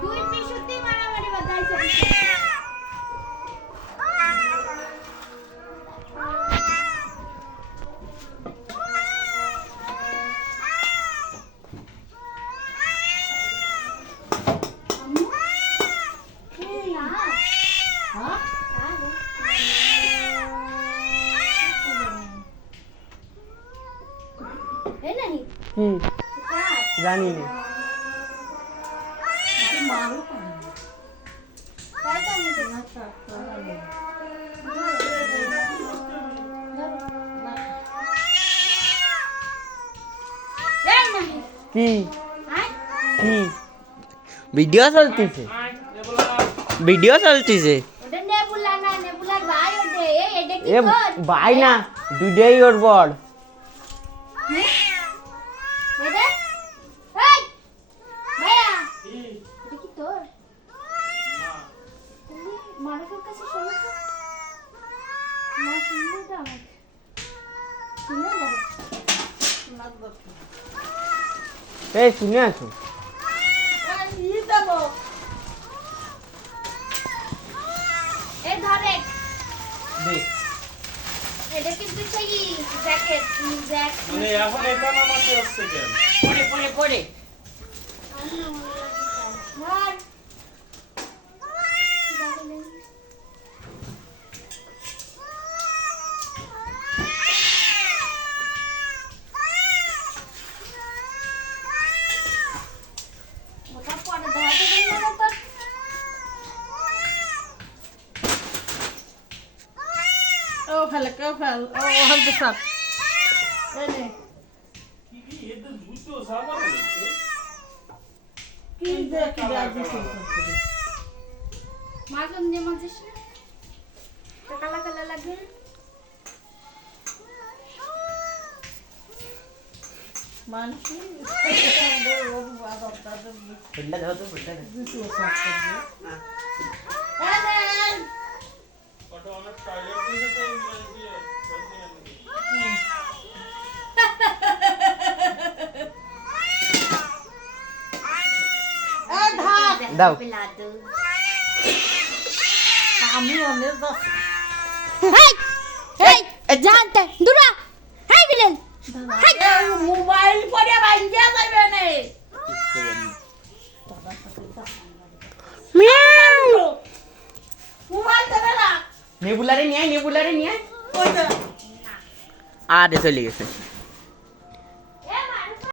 দুই পিছুতে মারামারি বাজাইছে জানি না কি কি ভিডিও চলতেছে ভিডিও চলতেছে এ ভাই না দুইটাই ওর বড় এই শুনে আছো এটা কিন্তু সেই জ্যাকেট মানে এখন এটা নামাতে হচ্ছে কেন পড়ে ফেলে কেউ ফেল ও হল তো সব কি এটা জুতো সাবান হচ্ছে কি দেখি মাগম যে মজেস না কালা কালা লাগে মানছি ফুলটা দাও তো ফুলটা ওটা অনেক টাইগার দিলে তো দিয়ে দাও আমি অনেক জানতে দুরা হাই বিলেন মোবাইল পরে ভাঙ্গিয়া যাবে না মোবাইল দেবে না নেবুলারে নিয়ে ওই তো আরে চলে গেছে